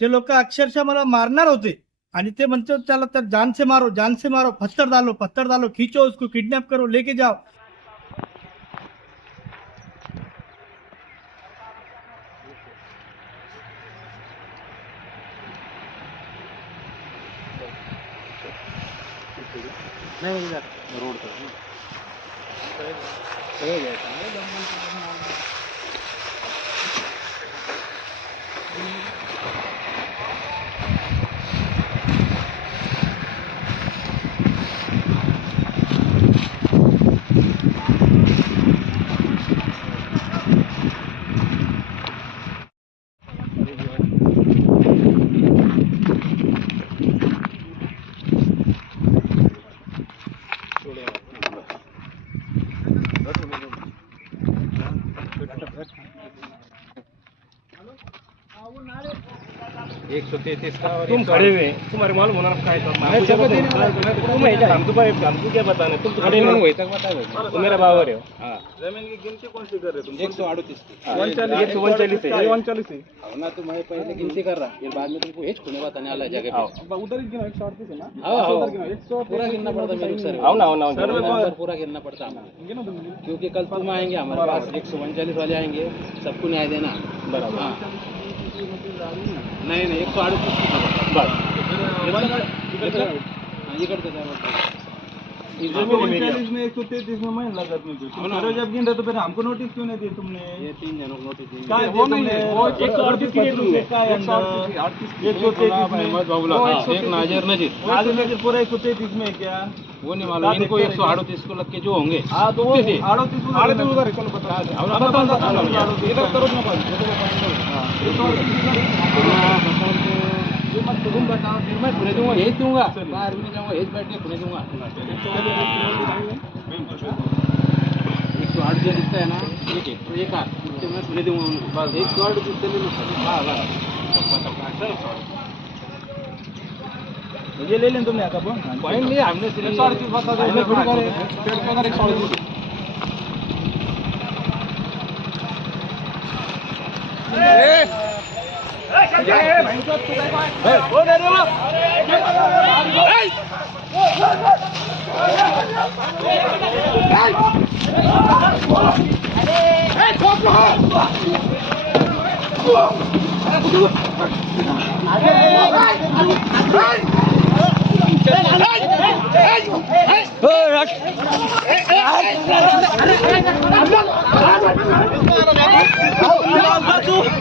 ते लोक अक्षरशः मला मारणार होते. आणि ते म्हणतो त्याला तर जान से मारो जान से मारो पत्थर डालो पत्थर डालो खिचो उसको किडनॅप करो लेके जाओ. Của. একটা एक सौ तैतीस का और तुम खड़े हुए तुम्हारे मालूम होना क्या है है क्या हम हमको क्या बताना? तुम तो खड़े हूँ। वही तक बताए तुम मेरा बावर हो। हाँ। ज़मीन की गिनती कौन सी कर रहे तुम? एक सौ अड़तीस एक सौ उनचालीस है। उनचालीस है। ना तुम्हारे पहले गिनती कर रहा। फिर बाद में तुमको खुने बताने वाला जगह पे उधर ही गिनो एक सौ अड़तीस है ना? हाँ हाँ पूरा गिनना पड़ता मेरे सर। आओ ना आओ ना नंबर पूरा गिनना पड़ता हमें। क्योंकि कल तुम आएँगे हमारे पास एक सौ उनचालीस वाले आएँगे सबको न्याय देना। बराबर। हाँ। नहीं नहीं एक सौ अड़तीस हाँ में एक सौ तैतीस में मैं लागत में गिन रहे तो फिर हमको नोटिस क्यों नहीं दी तुमने? ये तीन जनों को नोटिस देंगे वो नहीं है वो एक सौ अड़तीस की रेट में एक सौ तैतीस में। अहमद बाबूला एक नाजिर नजीर। आज लेकर पूरा एक सौ तैतीस में क्या? वो नहीं मालूम। इनको एक सौ अड़तीस को लग के जो होंगे। हाँ तो? अड़तीस अड़तीस मत तुम बताओ फिर मैं खुले दूँगा हेज दूँगा। जाऊँगा हेज बैठ के खुले दूँगा। एक सौ आठ जो दिखता है ना ठीक है तो एक उससे मैं खुले दूँगा उनको। एक सौ आठ ले लो हाँ ये ले लें तुमने पॉइंट लिया हमने सिर्फ़ एक सौ अड़तीस बता दो थोड़ी करे। রাখ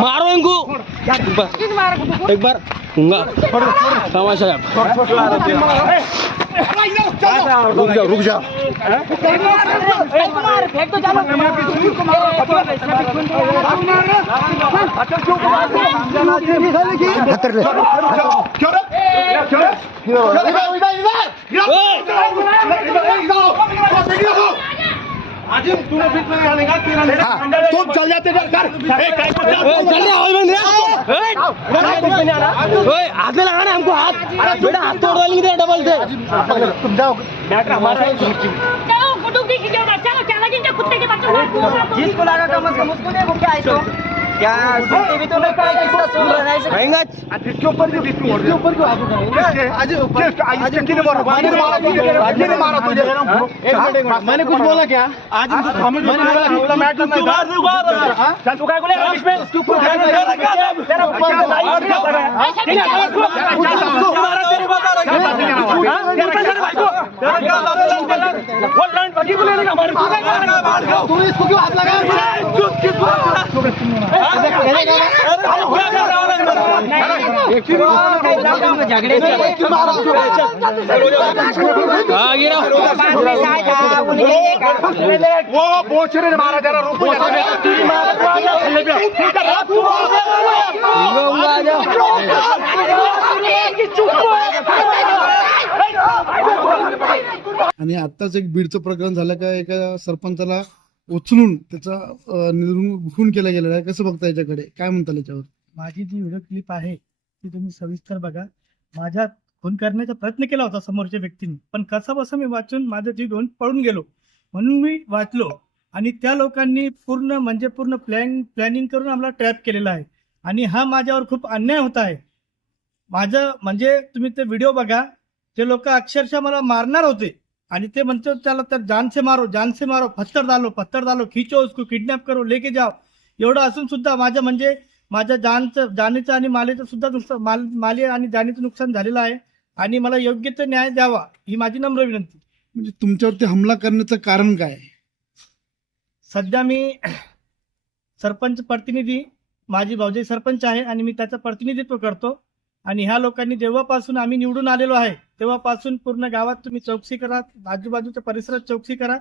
मारो इनको एक बार दूंगा तमाशा. है रुक जाओ रुक तुम चल जाते कर. चल हो बंद हाथ में लगाना हमको हाथ बेटा हाथ तोड़ डालेंगे डबल से तुम जाओ चलो फोटो भी खींचो चलो चलो जिनके कुत्ते के बच्चों को जिसको लगा कम से कम उसको देखो क्या है तो? क्या टीवी तो नहीं पड़ा किसका सुन रहा है खाएंगा इसके ऊपर क्यों इसके ऊपर क्यों आप आज आज किसने मारा? मैंने मारा तुझे। मैंने मारा तुझे। एक मिनट एक मिनट। मैंने कुछ बोला क्या? आज इनको समझ में नहीं बोला बोला मैटर नहीं था चल तू काय बोले रमेश में इसके ऊपर तेरा ऊपर लड़की को लेने का हमारे तू इसको क्यों हाथ लगा झगड़े वो मारा जरा रुको आणि आताच एक बीडचं प्रकरण झालं का एका सरपंचाला उचलून त्याचा अं, निर्मूल केला गेलेला आहे. कसं बघता याच्याकडे? काय म्हणता याच्यावर माझी जी व्हिडिओ क्लिप आहे ती तुम्ही सविस्तर बघा. माझ्या खून करण्याचा प्रयत्न केला होता समोरच्या व्यक्तीने पण कसा बसा मी वाचून माझा जीव घेऊन पळून गेलो. म्हणून मी वाचलो आणि त्या लोकांनी पूर्ण म्हणजे पूर्ण प्लॅन प्लॅनिंग करून आम्हाला ट्रॅप केलेला आहे. आणि हा माझ्यावर खूप अन्याय होत आहे. माझं म्हणजे तुम्ही ते व्हिडिओ बघा ते लोक अक्षरशः मला मारणार होते. आणि ते म्हणतो त्याला तर जानसे मारो जानसे मारो पत्थर डालो पत्थर डालो खिचो उसको किडनॅप करो लेके जाओ. एवढं असून सुद्धा माझं म्हणजे माझ्या जानचं जाणीचं आणि मालेचं सुद्धा नुकसान माल माली आणि जाणीचं नुकसान झालेलं आहे. आणि मला योग्य ते न्याय द्यावा ही माझी नम्र विनंती. म्हणजे तुमच्यावरती हमला करण्याचं कारण काय? सध्या मी सरपंच प्रतिनिधी माझी भाऊजाई सरपंच आहे आणि मी त्याचं प्रतिनिधित्व करतो. आणि ह्या लोकांनी जेव्हापासून आम्ही निवडून आलेलो आहे तेव्हापासून पूर्ण गावात तुम्ही चौकशी करा आजूबाजूच्या परिसरात चौकशी करा.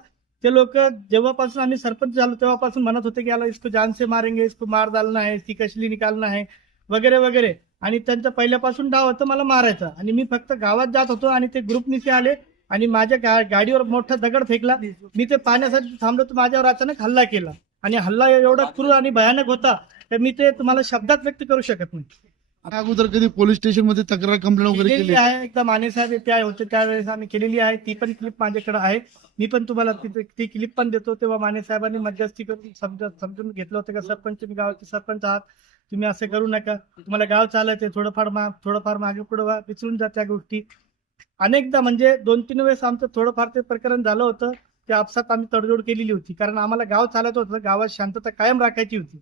ते लोक जेव्हापासून आम्ही सरपंच झालो तेव्हापासून म्हणत होते की याला इसको जान से मारेंगे इसको मार डालना है ती कशली निकालना है वगैरे वगैरे. आणि त्यांचं पहिल्यापासून डाव होतं मला मारायचं. आणि मी फक्त गावात जात होतो आणि ते ग्रुप ग्रुपनिशी आले आणि माझ्या गा गाडीवर मोठा दगड फेकला. मी ते पाहण्यासाठी थांबलो तर माझ्यावर अचानक हल्ला केला. आणि हल्ला एवढा क्रूर आणि भयानक होता तर मी ते तुम्हाला शब्दात व्यक्त करू शकत नाही. अगोदर कधी पोलीस स्टेशनमध्ये तक्रार कंप्लेंट वगैरे केलेली केली? आहे. एकदा माने साहेब येथे होते त्यावेळेस आम्ही केलेली आहे. ती पण क्लिप माझ्याकडे आहे. मी पण तुम्हाला ती क्लिप पण देतो. तेव्हा माने साहेबांनी मध्यस्थी करून समजा समजून घेतलं होतं का? सरपंच तुम्ही गावाचे सरपंच आहात. तुम्ही असं करू नका. तुम्हाला गाव चालायचं थोडंफार मा थोडंफार मागे पुढे व्हा विसरून जा त्या गोष्टी. अनेकदा म्हणजे दोन तीन वेळेस आमचं थोडंफार ते प्रकरण झालं होतं. ते आपसात आम्ही तडजोड केलेली होती. कारण आम्हाला गाव चालत होतं. गावात शांतता कायम राखायची होती.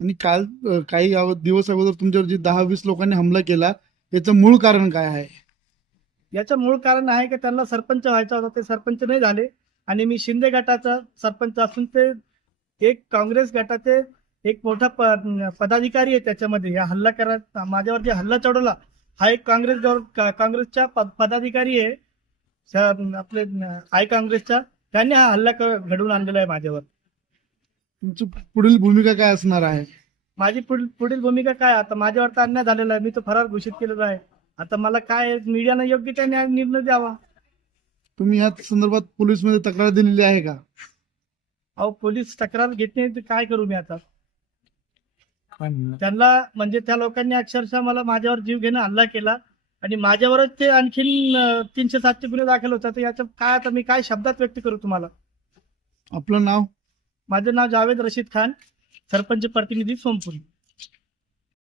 आणि काल काही दिवस अगोदर तुमच्यावर जे दहा वीस लोकांनी हमला केला याचं मूळ कारण काय आहे? याचं मूळ कारण आहे की त्यांना सरपंच व्हायचा होता ते सरपंच नाही झाले. आणि मी शिंदे गटाचा सरपंच असून ते एक काँग्रेस गटाचे एक मोठा प- पदाधिकारी आहे त्याच्यामध्ये. या हल्ला करा माझ्यावर जे हल्ला चढवला हा एक काँग्रेस काँग्रेसच्या पदाधिकारी आहे. आपले आय काँग्रेसच्या त्यांनी हा हल्ला घडवून आणलेला आहे माझ्यावर. तुमची पुढील भूमिका काय असणार आहे? माझी पुढील पुढील भूमिका काय? आता माझ्यावर तर अन्याय झालेला आहे. मी तो फरार घोषित केलेला आहे. आता मला काय मीडियानं योग्य त्या न्याय निर्णय द्यावा? तुम्ही या संदर्भात पोलीसमध्ये तक्रार दिलेली आहे का? अहो पोलीस तक्रार घेत नाही तर काय करू मी आता? त्यांना म्हणजे त्या लोकांनी अक्षरशः मला माझ्यावर जीव घेणं हल्ला केला. आणि माझ्यावरच ते आणखीन तीनशे सातशे गुन्हे दाखल होतात. याच्या काय आता मी काय शब्दात व्यक्त करू तुम्हाला? आपलं नाव? माझं नाव जावेद रशीद खान. सरपंच प्रतिनिधी सोमपुरी.